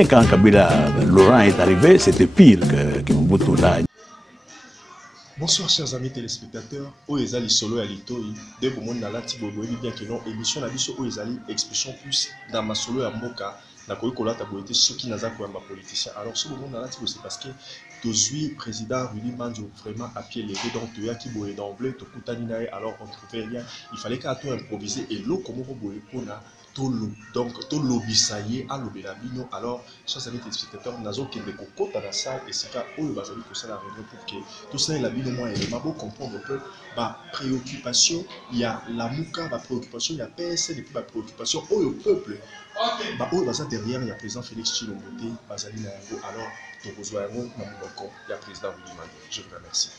Mais quand Laurent est arrivé, c'était pire que Mobutu là. Bonsoir chers amis téléspectateurs, Oezali Solo Alitoi, dès que mon alati bobo bien que non émission la biso Oezali expression plus dans ma solo ya mboka na koyi kolata boyete ceux qui naza ko yamba politicien. Alors ce moment alati c'est parce que tozui président Rudy Mandio vraiment à pied levé donc toya ki boye d'emblée to kutani nae alors on trouvait rien, il fallait qu'à tout improviser et l'eau comme on boye pona tolo donc to lobisaye à lobelabino. Alors chers amis téléspectateurs nazo kende kokota na salle et c'est ka oyo bazali ko sala réunion pour que tout ça la bino moi et mabo comprendre un peu ba préoccupation il y a la mouka ba préoccupation il y a PSL et puis ba préoccupation au peuple ba oyo baza derrière il y a président Félix Tshilombo bazali na yango. Alors to kozwa yango na moboko ya président Willy Mandio. Je vous remercie.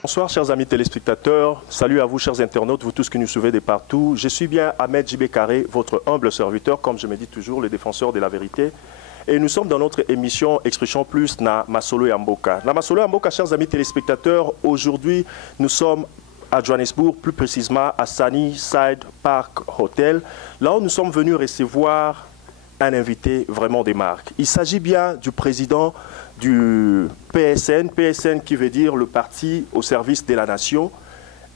Bonsoir chers amis téléspectateurs, salut à vous chers internautes, vous tous qui nous suivez de partout. Je suis bien Ahmed Jibé Karé, votre humble serviteur, comme je me dis toujours, le défenseur de la vérité. Et nous sommes dans notre émission Expression Plus na Masolo et Mboka. Na Masolo et Mboka, chers amis téléspectateurs, aujourd'hui nous sommes à Johannesburg, plus précisément à Sunnyside Park Hotel, là où nous sommes venus recevoir un invité vraiment des marques. Il s'agit bien du président du PSN, PSN qui veut dire le parti au service de la nation,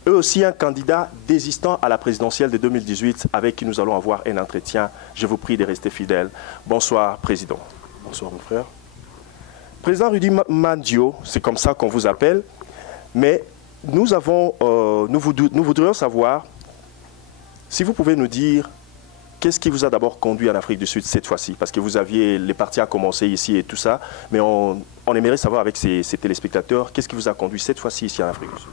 et aussi un candidat désistant à la présidentielle de 2018 avec qui nous allons avoir un entretien. Je vous prie de rester fidèles. Bonsoir, président. Bonsoir, mon frère. Président Rudy Mandio, c'est comme ça qu'on vous appelle, mais nous voudrions savoir si vous pouvez nous dire qu'est-ce qui vous a d'abord conduit en Afrique du Sud cette fois-ci? Parce que vous aviez, les partis à commencer ici et tout ça, mais on aimerait savoir avec ces téléspectateurs, qu'est-ce qui vous a conduit cette fois-ci ici en Afrique du Sud?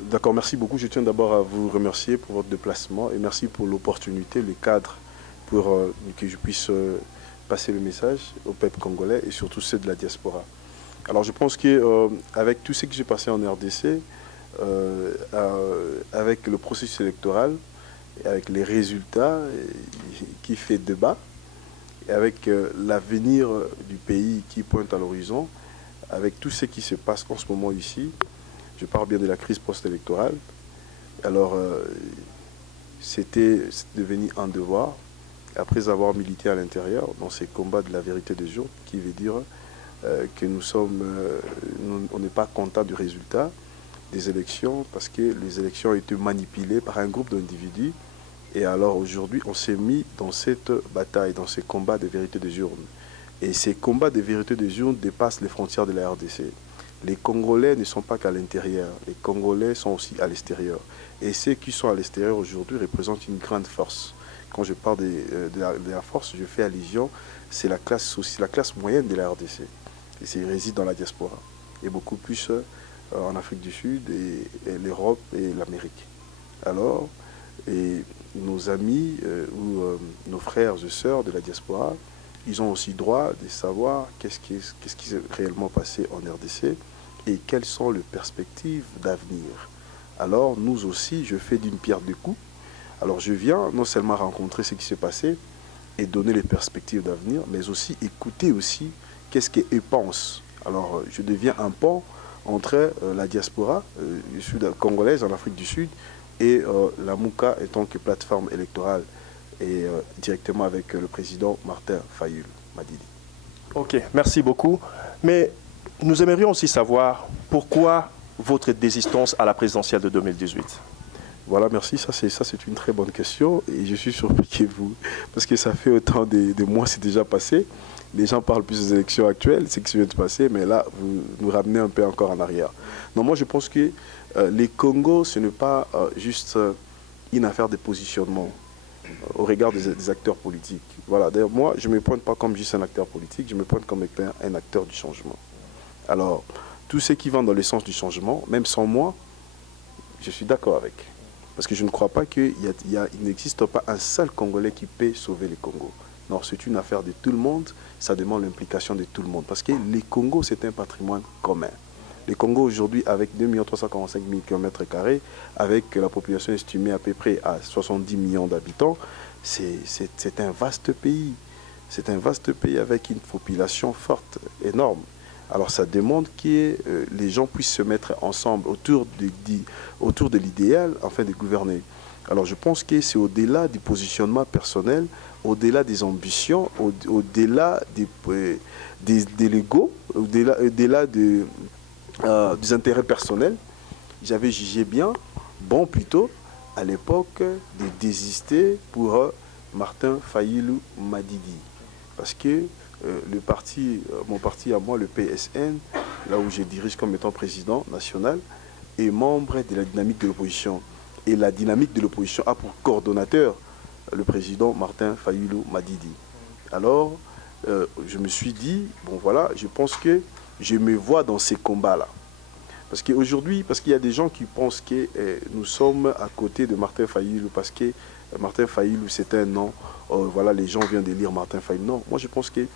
D'accord, merci beaucoup. Je tiens d'abord à vous remercier pour votre déplacement et merci pour l'opportunité, le cadre pour que je puisse passer le message au peuple congolais et surtout ceux de la diaspora. Alors je pense qu'avec tout ce que j'ai passé en RDC, avec le processus électoral, avec les résultats qui fait débat, et avec l'avenir du pays qui pointe à l'horizon, avec tout ce qui se passe en ce moment ici, je parle bien de la crise post-électorale, alors c'était devenu un devoir, après avoir milité à l'intérieur dans ces combats de la vérité des jours, qui veut dire que on n'est pas content du résultat des élections, parce que les élections ont été manipulées par un groupe d'individus. Et alors aujourd'hui, on s'est mis dans cette bataille, dans ces combats de vérité des urnes. Et ces combats de vérité des urnes dépassent les frontières de la RDC. Les Congolais ne sont pas qu'à l'intérieur, les Congolais sont aussi à l'extérieur. Et ceux qui sont à l'extérieur aujourd'hui représentent une grande force. Quand je parle de la force, je fais allusion, c'est la classe moyenne de la RDC. Et c'est réside dans la diaspora. Et beaucoup plus en Afrique du Sud, et l'Europe et l'Amérique. Alors, et nos amis ou nos frères et sœurs de la diaspora, ils ont aussi droit de savoir qu'est-ce qui s'est réellement passé en RDC et quelles sont les perspectives d'avenir. Alors nous aussi, je fais d'une pierre deux coups. Alors je viens non seulement rencontrer ce qui s'est passé et donner les perspectives d'avenir, mais aussi écouter aussi qu'est-ce qu'ils pensent. Alors je deviens un pont entre la diaspora congolaise en Afrique du Sud et la Mouka étant que plateforme électorale et directement avec le président Martin Fayulu Madidi. Ok, merci beaucoup. Mais nous aimerions aussi savoir pourquoi votre désistance à la présidentielle de 2018. Voilà, merci. Ça c'est une très bonne question et je suis surpris que vous, parce que ça fait autant de mois c'est déjà passé. Les gens parlent plus des élections actuelles, c'est ce qui vient de se passer, mais là vous nous ramenez un peu encore en arrière. Non, moi je pense que les Congo, ce n'est pas juste une affaire de positionnement au regard des acteurs politiques. Voilà. D'ailleurs, moi, je ne me pointe pas comme juste un acteur politique, je me pointe comme un acteur du changement. Alors, tous ceux qui vont dans le sens du changement, même sans moi, je suis d'accord avec. Parce que je ne crois pas qu'il n'existe pas un seul Congolais qui peut sauver le Congo. Non, c'est une affaire de tout le monde, ça demande l'implication de tout le monde. Parce que le Congo, c'est un patrimoine commun. Le Congo aujourd'hui, avec 2 345 000 km², avec la population estimée à peu près à 70 millions d'habitants, c'est un vaste pays. C'est un vaste pays avec une population forte, énorme. Alors ça demande que les gens puissent se mettre ensemble autour de l'idéal afin de gouverner. Alors je pense que c'est au-delà du positionnement personnel, au-delà des ambitions, au-delà des l'ego, au-delà des intérêts personnels, j'avais jugé bien, bon plutôt, à l'époque, de désister pour Martin Fayulu Madidi. Parce que mon parti à moi, le PSN, là où je dirige comme étant président national, est membre de la dynamique de l'opposition. Et la dynamique de l'opposition a pour coordonnateur le président Martin Fayulu Madidi. Alors, je me suis dit, bon voilà, je pense que je me vois dans ces combats-là. Parce qu'aujourd'hui, parce qu'il y a des gens qui pensent que nous sommes à côté de Martin Fayulu, parce que Martin Fayulu, c'est un nom, voilà, les gens viennent de lire Martin Fayulu. Non, moi je pense que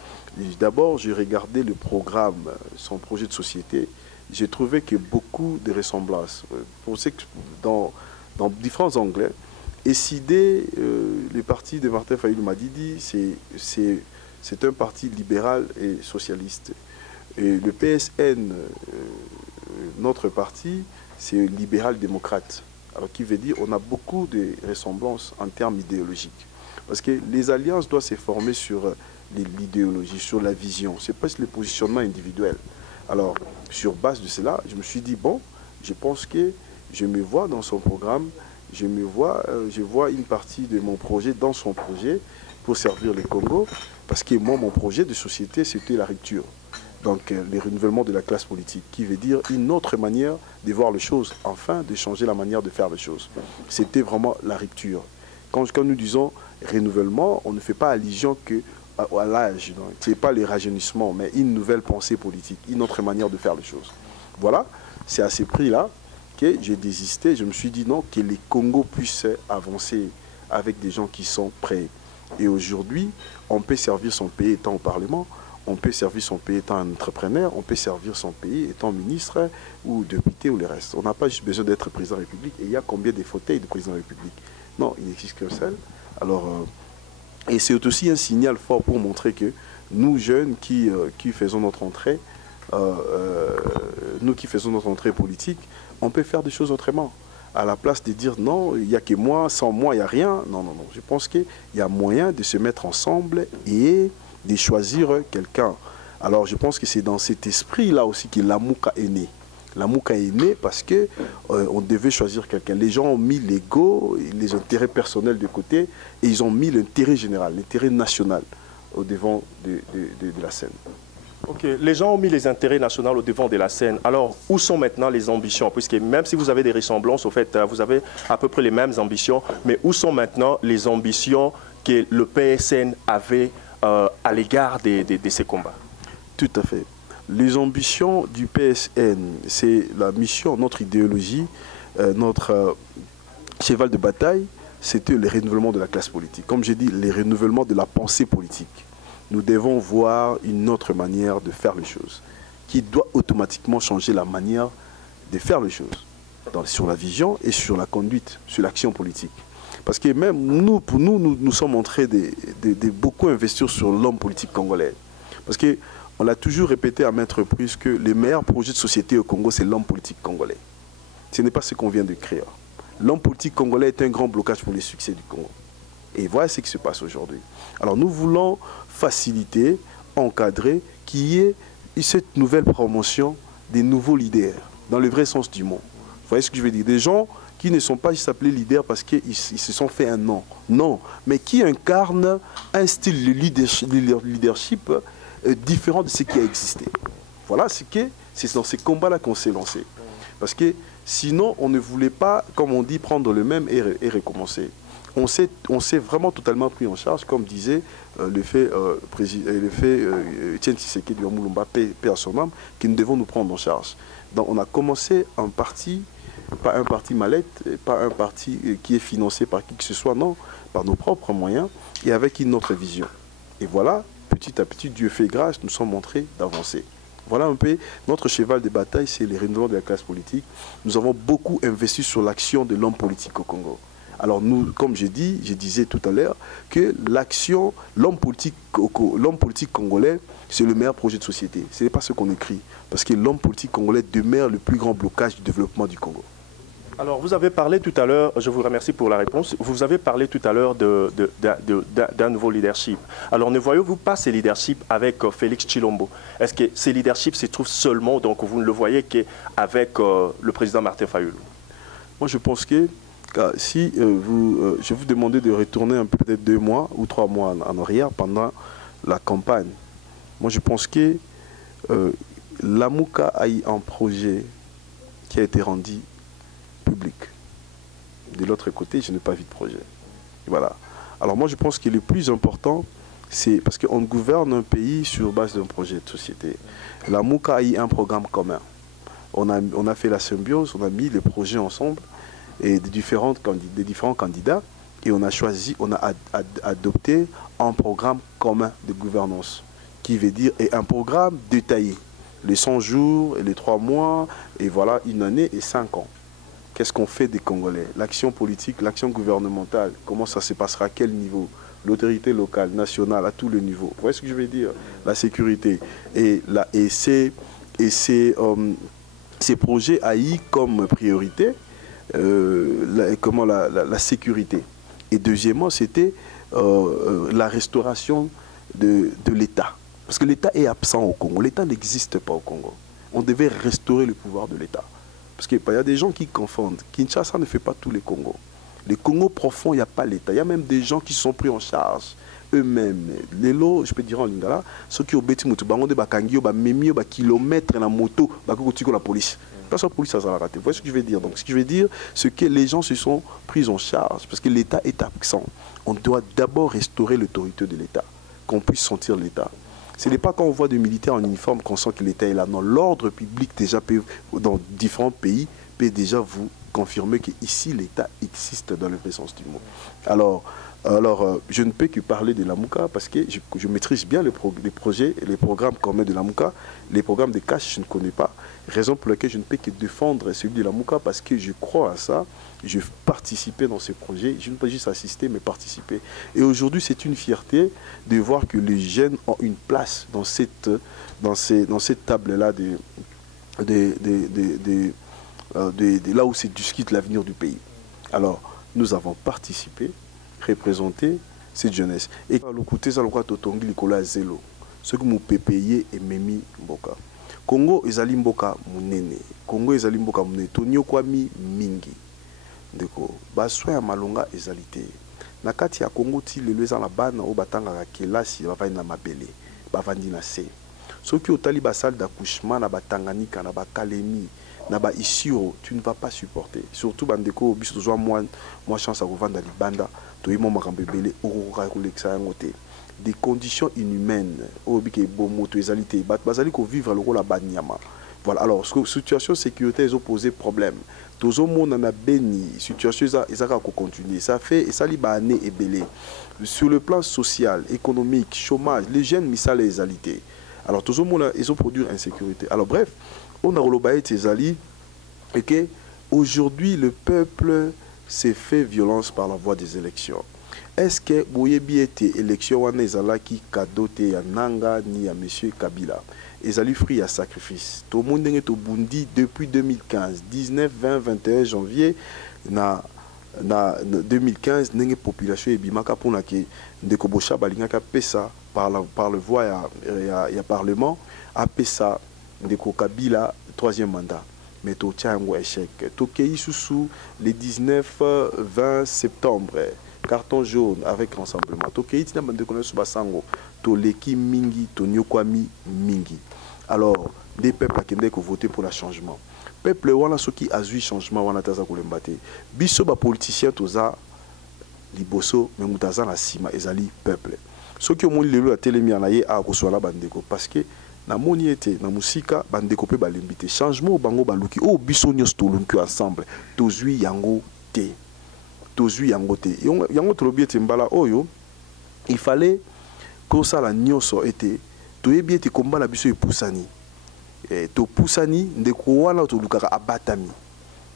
d'abord, j'ai regardé le programme, son projet de société, j'ai trouvé que beaucoup de ressemblances. Pour ce que, dans différents anglais, et SIDE, le parti de Martin Fayulu Madidi, c'est un parti libéral et socialiste. Et le PSN, notre parti, c'est libéral-démocrate. Alors, qui veut dire qu'on a beaucoup de ressemblances en termes idéologiques. Parce que les alliances doivent se former sur l'idéologie, sur la vision. C'est pas le positionnement individuel. Alors, sur base de cela, je me suis dit, bon, je pense que je me vois dans son programme, je vois une partie de mon projet dans son projet pour servir le Congo. Parce que moi, mon projet de société, c'était la rupture. Donc, le renouvellement de la classe politique, qui veut dire une autre manière de voir les choses, enfin, de changer la manière de faire les choses. C'était vraiment la rupture. Quand nous disons renouvellement, on ne fait pas allusion à l'âge. Ce n'est pas le rajeunissement, mais une nouvelle pensée politique, une autre manière de faire les choses. Voilà, c'est à ce prix-là que j'ai désisté. Je me suis dit non, que les Congo puissent avancer avec des gens qui sont prêts. Et aujourd'hui, on peut servir son pays étant au Parlement, on peut servir son pays étant un entrepreneur, on peut servir son pays étant ministre ou député ou le reste. On n'a pas juste besoin d'être président de la République. Et il y a combien de fauteuils de président de la République? Non, il n'existe qu'un seul. Alors, et c'est aussi un signal fort pour montrer que nous, jeunes qui faisons notre entrée, politique, on peut faire des choses autrement. À la place de dire non, il n'y a que moi, sans moi, il n'y a rien. Non, non, non. Je pense qu'il y a moyen de se mettre ensemble et de choisir quelqu'un. Alors, je pense que c'est dans cet esprit-là aussi que l'Amouka est né. L'Amouka est né parce que on devait choisir quelqu'un. Les gens ont mis l'ego, les intérêts personnels de côté, et ils ont mis l'intérêt général, l'intérêt national au devant de la scène. Ok, les gens ont mis les intérêts nationaux au devant de la scène. Alors, où sont maintenant les ambitions? Puisque même si vous avez des ressemblances, au fait, vous avez à peu près les mêmes ambitions, mais où sont maintenant les ambitions que le PSN avait à l'égard de ces combats? Tout à fait. Les ambitions du PSN, c'est la mission, notre idéologie, notre cheval de bataille, c'était le renouvellement de la classe politique. Comme j'ai dit, le renouvellement de la pensée politique. Nous devons voir une autre manière de faire les choses, qui doit automatiquement changer la manière de faire les choses, sur la vision et sur la conduite, sur l'action politique. Parce que même nous sommes en train de beaucoup investir sur l'homme politique congolais. Parce qu'on l'a toujours répété à maintes reprises que le meilleur projet de société au Congo, c'est l'homme politique congolais. Ce n'est pas ce qu'on vient de créer. L'homme politique congolais est un grand blocage pour le succès du Congo. Et voilà ce qui se passe aujourd'hui. Alors nous voulons faciliter, encadrer, qu'il y ait cette nouvelle promotion des nouveaux leaders, dans le vrai sens du mot. Vous voyez ce que je veux dire? Des gens qui ne sont pas juste appelés leaders parce qu'ils se sont fait un nom. Non, mais qui incarnent un style de leadership différent de ce qui a existé. Voilà, c'est dans ces combats-là qu'on s'est lancé. Parce que sinon, on ne voulait pas, comme on dit, prendre le même et recommencer. On s'est vraiment totalement pris en charge, comme disait le fait Etienne Tshisekedi de Moulumba, paix à son âme, que nous devons nous prendre en charge. Donc on a commencé un parti, pas un parti mallette, pas un parti qui est financé par qui que ce soit, non, par nos propres moyens et avec une autre vision. Et voilà, petit à petit, Dieu fait grâce, nous sommes montrés d'avancer. Voilà un peu notre cheval de bataille, c'est le renouvellement de la classe politique. Nous avons beaucoup investi sur l'action de l'homme politique au Congo. Alors nous, comme je disais tout à l'heure, que l'action, l'homme politique congolais, c'est le meilleur projet de société. Ce n'est pas ce qu'on écrit. Parce que l'homme politique congolais demeure le plus grand blocage du développement du Congo. Alors, vous avez parlé tout à l'heure, je vous remercie pour la réponse, vous avez parlé tout à l'heure d'un nouveau leadership. Alors, ne voyez-vous pas ces leaderships avec Félix Tshilombo? Est-ce que ces leaderships se trouvent seulement, donc vous ne le voyez qu'avec le président Martin Fayulu? Moi, je pense que si je vous demandais de retourner un peu, peut-être 2 mois ou 3 mois en arrière pendant la campagne, moi, je pense que Lamuka a eu un projet qui a été rendu public. De l'autre côté, je n'ai pas vu de projet. Voilà. Alors moi, je pense que le plus important, c'est parce qu'on gouverne un pays sur base d'un projet de société. Lamuka a eu un programme commun. On a fait la symbiose, on a mis les projets ensemble et des différents candidats et on a choisi, on a adopté un programme commun de gouvernance qui veut dire, et un programme détaillé. Les 100 jours et les 3 mois et voilà, 1 année et 5 ans. Qu'est-ce qu'on fait des Congolais? L'action politique, l'action gouvernementale, comment ça se passera, à quel niveau? L'autorité locale, nationale, à tous les niveaux. Vous voyez ce que je veux dire? La sécurité. Et ces projets a eu comme priorité la sécurité. Et deuxièmement, c'était la restauration de l'État. Parce que l'État est absent au Congo. L'État n'existe pas au Congo. On devait restaurer le pouvoir de l'État. Parce qu'il y a des gens qui confondent. Kinshasa ne fait pas tous les Congos. Les Congos profonds, il n'y a pas l'État. Il y a même des gens qui sont pris en charge eux-mêmes. Les lots, je peux dire en lingala, ceux qui ont bêti moto, bango de bakangio, ba memio, ba kilomètres la moto, ba kokotiko la police. Parce que la police, ça va rater. Vous voyez ce que je veux dire? Donc, ce que je veux dire, c'est que les gens se sont pris en charge parce que l'État est absent. On doit d'abord restaurer l'autorité de l'État, qu'on puisse sentir l'État. Ce n'est pas quand on voit des militaires en uniforme qu'on sent que l'État est là. Non, l'ordre public, déjà, dans différents pays, peut déjà vous confirmer qu'ici, l'État existe dans le vrai sens du mot. Alors, je ne peux que parler de Lamuka parce que je maîtrise bien les projets et les programmes communs de Lamuka. Les programmes de cash, je ne connais pas. Raison pour laquelle je ne peux que défendre celui de Lamuka parce que je crois à ça. Je participais dans ces projets. Je ne peux pas juste assister, mais participer. Et aujourd'hui, c'est une fierté de voir que les jeunes ont une place dans cette table-là là où se discute l'avenir du pays. Alors, nous avons participé, représenté cette jeunesse. Et le côté ça, le totongi likola zélo. Ce que nous payer et memi mboka. Congo ezali mboka munene. Congo ezali mboka munene. Tonyo kwami mingi. Ndeko baswa ya malonga ezalité. Na kati ya Congo ti lelo eza na bana o batanga ka kelasi bavandi na mabele, bavandi na se. Soki otali ba salle d'accouchement na batanganika na bakalemi na ba isiro, tu ne vas pas supporter. Surtout bandeko biso tozwa moi chance à revendre libanda, to yimo makambe belé okura koleksa yangote. Des conditions inhumaines o bike bomo to ezalité bat bazali ko vivre le rôle la banyama. Voilà, alors situation sécurité ils ont posé problème. Tozo monde na beni situation ça va continuer. Ça fait et ça li ba année et belé. Sur le plan social, économique, chômage, les jeunes misal les égalité. Alors tozo monde ils ont produit insécurité. Alors bref, on a rolobaé Tezali et que aujourd'hui le peuple s'est fait violence par la voie des élections. Est-ce que Boyebi était élection wana ezala ki kadote ya Nanga ni ya monsieur Kabila? Ezali fruit à sacrifice. Tout le monde est au Bundi depuis 2015, 19, 20, 21 janvier na 2015 nenge population ebimaka pona ke ndeko Bocha balingaka pesa par le voie ya parlement a pesa ndeko Kabila 3e mandat. Mais tout tient un échec. Tokei sous le 19-20 septembre, carton jaune avec rassemblement. Tokei tina bande connaître basango, toleki mingi, tonyokwami mingi. Alors, des peuples qui ont voté pour le changement. Peuple wana soki azui changement wana taza kolembate. Biso ba politicien toza liboso mais mutaza na sima ezali peuple. Soki omoni lelo la telemi anaye a koswala bandeko parce que na moni ete na musika bandeko pe balembite changement bango baluki o biso nyos tolunki ensemble tozui yango te yango tolobi ete mbala oyo il fallait que ça la nyoso ete toyebi ete komba na biso epusani to pusani ndeko wana tolukaka abatami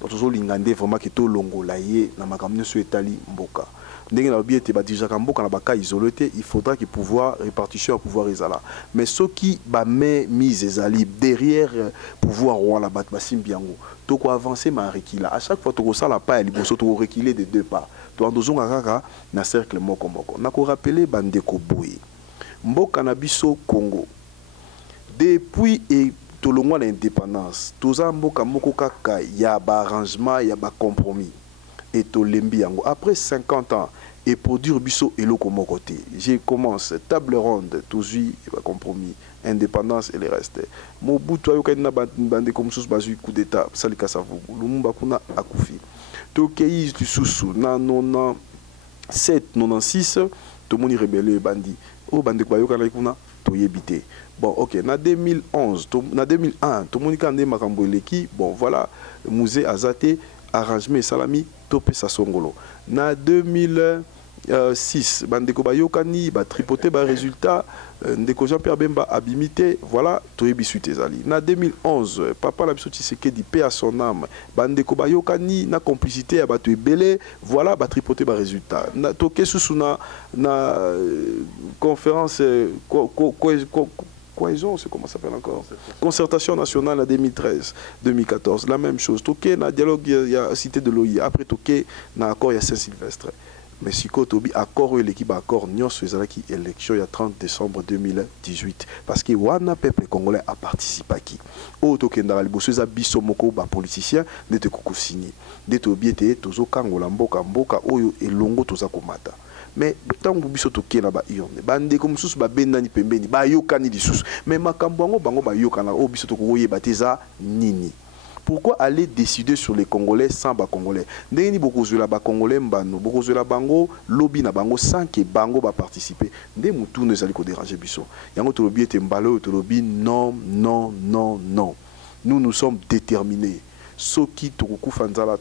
tozo lingande vraiment ke to longola ye na makambo nyonso etali mboka. ndenge na biete ba déjà kamboka na baka isolé, il faudra que pouvoir répartition à pouvoir ezala. Mais ceux qui ba met mise ezali derrière pouvoir wala bat basimbiango. To ko avancer ma rekila. À chaque fois to ko sala pas liboso to reculer de deux pas. To andozonga kaka na cercle moko moko. Na ko rappeler bandeko boye. Mboka na biso Congo. Depuis et tolongwa l'indépendance, toza mboka moko kaka ya ba arrangement, ya ba compromis. Et tolembi yango après 50 ans et produire biso eloko moko te. J'ai commencé table ronde, tozui ba compromis, indépendance et le reste. Mobutu ayoka na bande comme sous bazu coup d'état, salika savu. Lumumba kuna akufi. Tokei lisusu na 97 96 to moni rebelle bandi. O bande kwa yoka na kuna toyebité. Bon, ok, na 2011, na 2001, tout le monde a makambo eleki. Bon, voilà, musée Azate, arrangement salami, topé sa songolo. Na 2006, bandeko bayokani, ba tripoté ba résultat, ndeko Jean-Pierre Bemba abimité, voilà, toyebi suite ezali. Na 2011, papa la biso Tshisekedi paix à son âme, bandeko bayokani na complicité à batu ebele, voilà, ba tripoté ba résultat. Na toke susu na conférence cohésion, c'est comment ça s'appelle encore? Concertation nationale en 2013-2014. La même chose. Toké, na dialogue, il y a cité de l'OI. Après Toké, na accord, il y a Saint-Sylvestre. Mais si Kotobi, accord, l'équipe accord, nous faisons qui élection, il y a 30 décembre 2018. Parce que Wana peuple congolais a participé à qui? Au Toké, dans le Bossoza, Bissomoko, politicien, n'était qu'au signé. D'être obété, Tozo Kangola, Mboka, Oyo, et Longo, Toza Komata. Mais tant que biso toke na ba irne bande comme sous ba benani pembeni ba yokani lisusu mais makambo bango ba yokana o biso toko yeba teza nini. Pourquoi aller décider sur les Congolais sans ba Congolais? Ndeni boko zula ba Congolais mbano boko zula bango lobby na bango sans que bango ba participer. Ndé mutu ne zali ko déranger biso. Yango to lobby était mbalo to lobby non. Nous sommes déterminés. Soki tokufanzala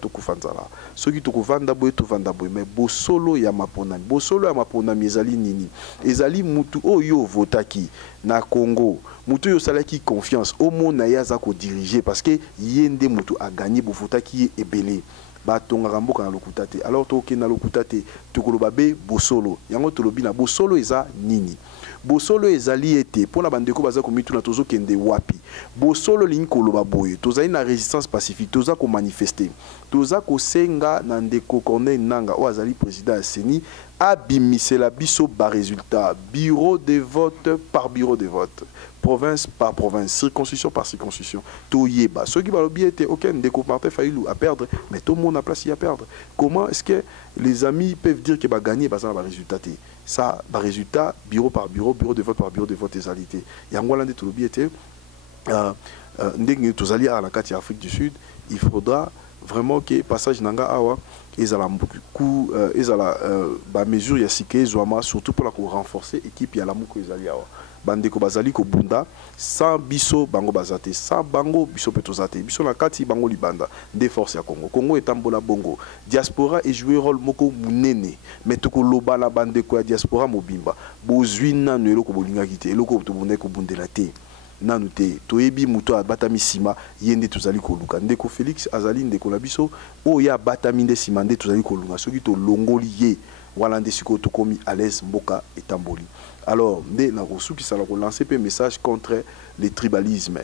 soki tokuvanda boye tovanda boye mais bosolo ya maponami ezali nini ezali mutu oyo votaki na Congo mutu yo salaki confiance au monde na yaza ko diriger parce que yende mutu a gagné bo votaki ebele batonga mboka na lokuta te alors toke na lokuta te tokoloba be bosolo yango tolobi na bosolo eza nini. Bosolo ezali ete pona bandeko baza komitu na tozo kende wapi bosolo lingi koloba boye tozali na résistance pacifique toza ko manifester toza ko senga na ndeko Corneille Nanga o azali président ya Seni abimisela biso ba résultat bureau de vote par bureau de vote province par province circonscription par circonscription toyeba ceux qui balobi ete aucun ndeko Martin Fayulu à perdre mais tout le monde a place à perdre. Comment est-ce que les amis peuvent dire que ba gagner ba ça ba résultat ça ba résultat bureau par bureau de vote par bureau de vote égalité yango lande to lobi ete ndenge tozali à la carte Afrique du Sud il faudra vraiment que passage nanga awa ezala beaucoup ezala ba mesure ya sike zwama surtout pour la renforcer équipe ya lamuko ezali awa bandeko bazali ko bunda sans biso bango bazate sans bango biso petozate biso na kati bango libanda des forces ya Congo etambola bongo diaspora et jouer rôle moko munene mais toko loba la bandeko ya diaspora mobimba bozwina no eloko bolinga kite eloko to bonde ko bundela te nanu te toyebi muto abatami sima yende tozali koluka ndeko Félix azali ndeko na biso oya batami nde sima nde tozali kolunga soki to longoli ye wala nde siko to komi à l'aise mboka etamboli. Alors nde na kosuki sala ko lancer pe message contre le tribalisme.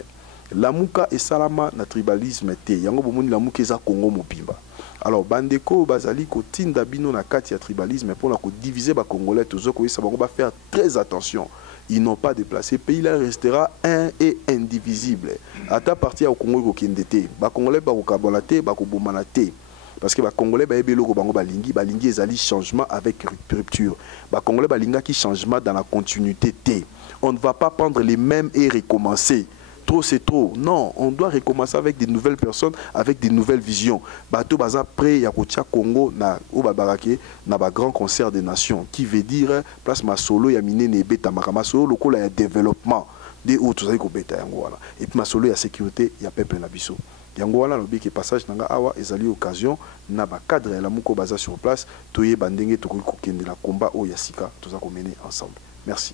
Lamuka et salama na tribalisme te yango bomoni lamuka eza Congo mobimba. Alors bandeko bazali ko tinda bino na kati ya tribalisme pour la ko diviser ba congolais tozoko yesa bango ba faire très attention. Ils n'ont pas déplacé. Le pays là restera un et indivisible. À ta partie au Congo ko kendete. Ba congolais ba ko kabolate, ba ko bomanate. Parce que les Congolais balingi ezali changement avec rupture. Les Congolais balinga qui changement dans la continuité. On ne va pas prendre les mêmes et recommencer. Trop c'est trop. Non, on doit recommencer avec des nouvelles personnes, avec des nouvelles visions. Bato baza près ya kotia Congo na obabarake na ba grand concert des nations qui veut dire place masolo ya minene beta makama solo lokola ya développement des autres zali ko beta yango wana. Et puis masolo ya sécurité ya peuple na biso. Yango wana lobi ke passage nanga awa ezali occasion na ba cadre la muko baza sur place toye bandenge to ko kende la combat o yasika toza ko mener ensemble. Merci.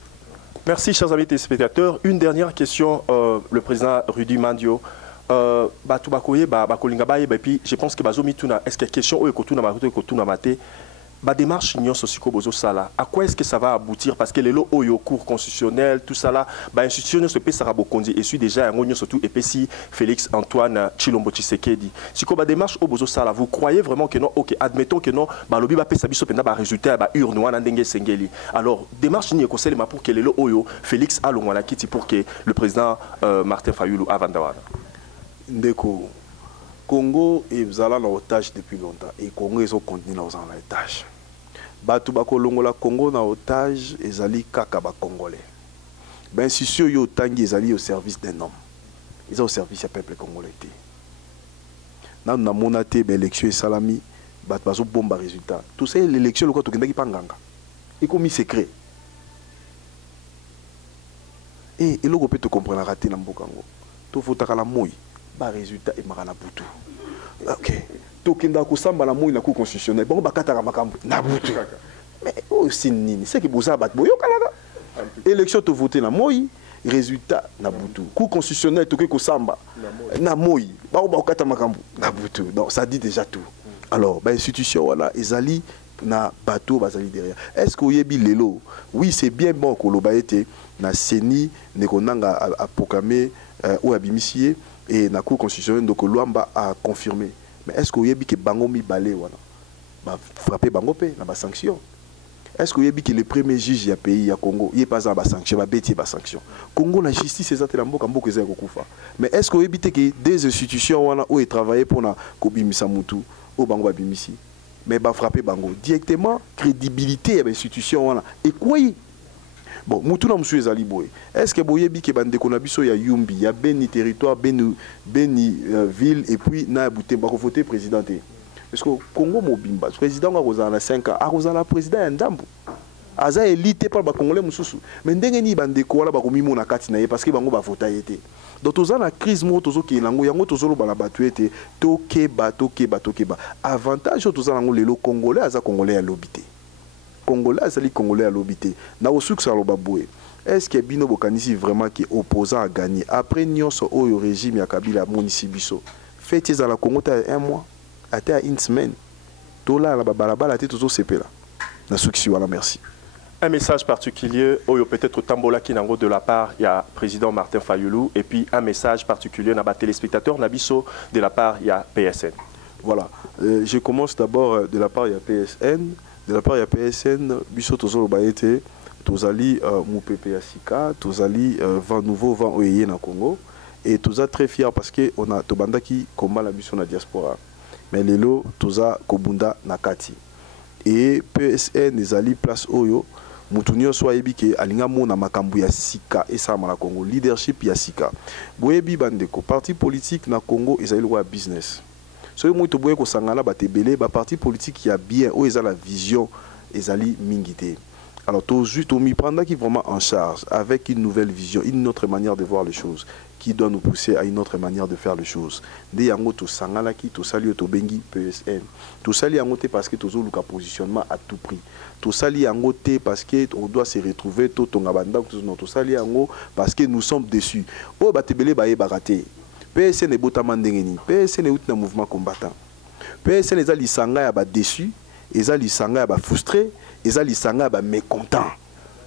Merci chers amis téléspectateurs. Une dernière question le président Rudy Mandio batu bakoye ba kolinga baye et puis je pense que bazomi tuna est-ce que question o ekotuna makoto ekotuna maté la démarche sala, à quoi est-ce que ça va aboutir? Parce que les lots au cours constitutionnel, tout ça là, institution se peut sarabokondi et suis déjà un surtout et Félix Antoine Tshilombo Tshisekedi. Si la démarche au bozo sala, vous croyez vraiment que non? Ok, admettons que non, lobby va payer sa penda résultat urne wana ndenge sengeli. Alors démarche ni conseil pour que les lots oyo Félix Alongwana kiti pour que le président Martin Fayulu avandawana. Ndeko Congo est en otage depuis longtemps et Congo est au continent en otage. Batu bakolongola Congo en otage et zali kaka ba congolais. Ben si sûr yo tangi zali au service d'un homme. Ils sont au service du peuple congolais. Nan na monaté ben élection et salami bat bazo bomba résultat. Tout ça l'élection le quoi to kendaki panganga. Et comme secret. Et le peut te comprendre raté na mbokango. To faut takala moi. Ba résultat et marana butu. OK. Tokenda ko samba na moi na cour constitutionnelle. Bon bakataka makambu na butu. Mais aussi nini, c'est que boza bat boyo kalaka. Élection to voter na moi, résultat na butu. Cour constitutionnelle to ko samba na moi. Ba bakata makambu na butu. Donc ça dit déjà tout. Alors, ba institution voilà, ezali na bateau bazali derrière. Est-ce que oyebi lelo? Oui, c'est bien bon ko loba été na seni ne konanga a proclamer ou abimissier. Et la Cour constitutionnelle donc Luamba a confirmé. Mais est-ce que vous avez que Bango mi balé voilà, bah frapper Bango pe na ba sanction? Est-ce que vous avez que le premier juge du pays à Congo il est pas en ba sanction, ba bétier ba sanction? Congo la justice c'est la mboka mboka ezali kokufa. Mais est-ce que vous avez que des institutions wana où ils travaillent pour na kobimisa mutu au Bango ba bimisi? Mais ba frapper Bango directement crédibilité ya institution wana et quoi? Bon, Moutouna Moussou Ezali Boy. Est-ce que Boyebi qui bande konabiso ya Yumbi, ya Beni territoire, Beni ville et puis na Bouté ba voter président. Parce que Congo Mobimba, président a rozana 5 ans, a rozana président ya Ndambo. Aza élité par ba Congolais Moussou. Mais ndenge ni bande ko wala ba komimo na kati na ye parce que bango ba voter été. Donc toza na crise mo tozo ki lango yango tozo lo bala batu été tokeba. Avantage toza lango lelo Congolais aza Congolais ya lobité. Congolais, c'est les Congolais à l'obité. Na au succès à l'obaboué. Est-ce que Bino Bokanisi vraiment qui est opposant à gagner? Après Nyonso au régime ya Kabila Monisibiso. Faites à la Congo à 1 mois, à une semaine. Tola la babalaba tête toujours CP là. Na succès voilà merci. Un message particulier, peut-être Tambola Kinango de la part, il y a président Martin Fayulu, et puis un message particulier dans les téléspectateurs Nabiso de la part, il y a PSN. Voilà. Je commence d'abord de la part, il y a PSN. De la part de la PSN, biso tozolo baete, tozali moupepe ya sika, tozali vent nouveau vent oyeye na Congo et toza très fier parce que on a tobanda ki combat la mission na diaspora. Mais lelo toza kobunda na kati. Et PSN ezali place oyo mutunyo so yebi ke alinga mona makambu ya sika et ça na Congo, leadership ya sika. Boyebi bandeko parti politique na Congo ezali wa business. Soyez moi to boye ko sangala batebele ba parti politique qui a bien où ils ont la vision ezali mingité. Alors tout juste au mi prendre qui vraiment en charge avec une nouvelle vision, une autre manière de voir les choses qui doit nous pousser à une autre manière de faire les choses. De yango to sangala ki to sali to bengi PSN. To sali yango te parce que tozo luka positionnement à tout prix. To sali yango te parce que on doit se retrouver to tonga banda to sali yango parce que nous sommes déçus. O batebele ba yebaraté. PSN est botaman dengeni. PSN est un mouvement combattant. PSN est lisanga ya ba déçu, est lisanga ya ba frustré, est lisanga ya ba mécontent.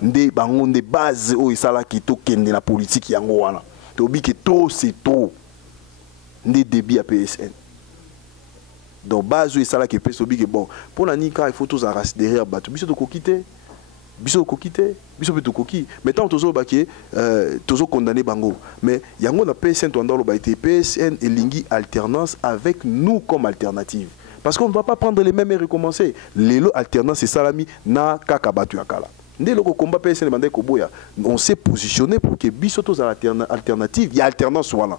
Nde bango de base o isala ki to kende na politique yango wana. To bi ke to c'est to. Nde débit à PSN. Donc base o isala ki peso bi ke bon. Pour la nika il faut tous arracher derrière batu. Biso to ko quitter. Biso ko quitter. Biso to ko ki. Maintenant tozo baké tozo condamné bango. Mais yango na PSN to ndalo ba été PSN et lingi alternance avec nous comme alternative. Parce qu'on ne va pas prendre les mêmes et recommencer. Lelo alternance c'est salami na kaka batu yakala. Dès le combat PSN bandé ko boya, on s'est positionné pour que biso to alternative, il y a alternance voilà.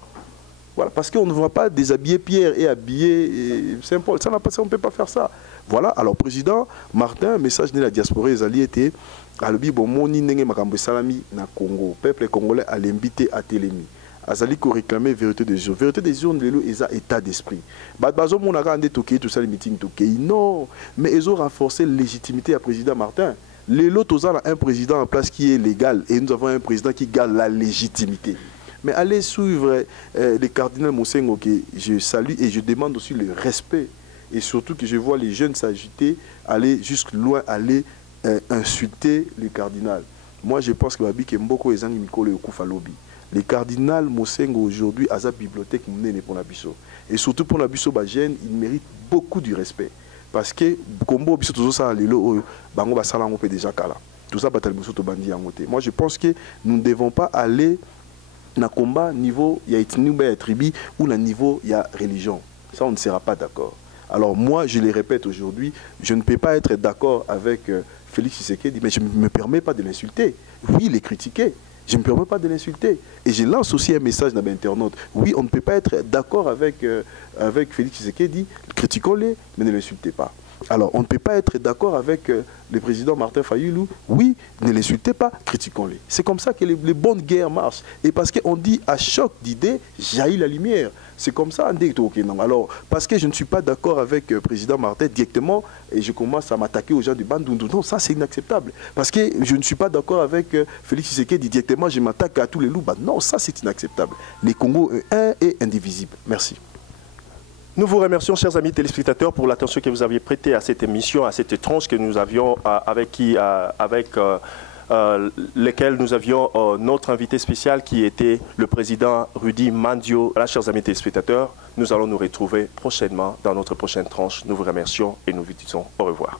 Voilà, parce qu'on ne va pas déshabiller Pierre et habiller Saint-Paul. Ça n'a pas, on ne peut pas faire ça. Voilà, alors président Martin, message de la diaspora, les alliés étaient à l'obi bon moni nenge makambo salami na Congo. Peuple congolais à l'invité à Télémi. Azali ko réclamer vérité des jours. Vérité des jours, lelo eza état d'esprit. Bazo mon aga ande toké tout ça le meeting toké. Non, mais ils ont renforcé la légitimité à président Martin. Lelo tozala un président en place qui est légal et nous avons un président qui garde la légitimité. Mais allez suivre les cardinals Moussengo que je salue et je demande aussi le respect et surtout que je vois les jeunes s'agiter, aller jusque loin, aller insulter le cardinal. Moi, je pense que Babi Kemboko et Zangi Mikolo et Koufa Lobby. Le cardinal Mosengo aujourd'hui à sa bibliothèque pour la Bisso. Et surtout pour la Bisso Bagène, il mérite beaucoup du respect. Parce que, comme Bisso tout ça, Bango Basalango peut déjà kala. Tout ça, Batal Bisso Bandi en côté. Moi, je pense que nous ne devons pas aller dans le combat niveau, il y a ethnie, il y a tribu, ou le niveau, il y a religion. Ça, on ne sera pas d'accord. Alors moi, je le répète aujourd'hui, je ne peux pas être d'accord avec Félix Tshisekedi, mais je ne me permets pas de l'insulter. Oui, il est critiqué. Je ne me permets pas de l'insulter. Et je lance aussi un message dans l'internaute. Oui, on ne peut pas être d'accord avec Félix Tshisekedi, critiquons-les, mais ne l'insultez pas. Alors, on ne peut pas être d'accord avec le président Martin Fayulu. Oui, ne l'insultez pas, critiquons-les. C'est comme ça que les bonnes guerres marchent. Et parce qu'on dit à choc d'idées, jaillit la lumière. C'est comme ça, on dit non. Alors, parce que je ne suis pas d'accord avec le président Martin directement, et je commence à m'attaquer aux gens du Bandundu. Non, ça c'est inacceptable. Parce que je ne suis pas d'accord avec Félix Tshisekedi directement, je m'attaque à tous les loups. Non, ça c'est inacceptable. Les Congos, un est indivisible. Merci. Nous vous remercions, chers amis téléspectateurs, pour l'attention que vous aviez prêtée à cette émission, à cette tranche que nous avions avec lesquels nous avions notre invité spécial qui était le président Rudy Mandio. Voilà, chers amis téléspectateurs, nous allons nous retrouver prochainement dans notre prochaine tranche. Nous vous remercions et nous vous disons au revoir.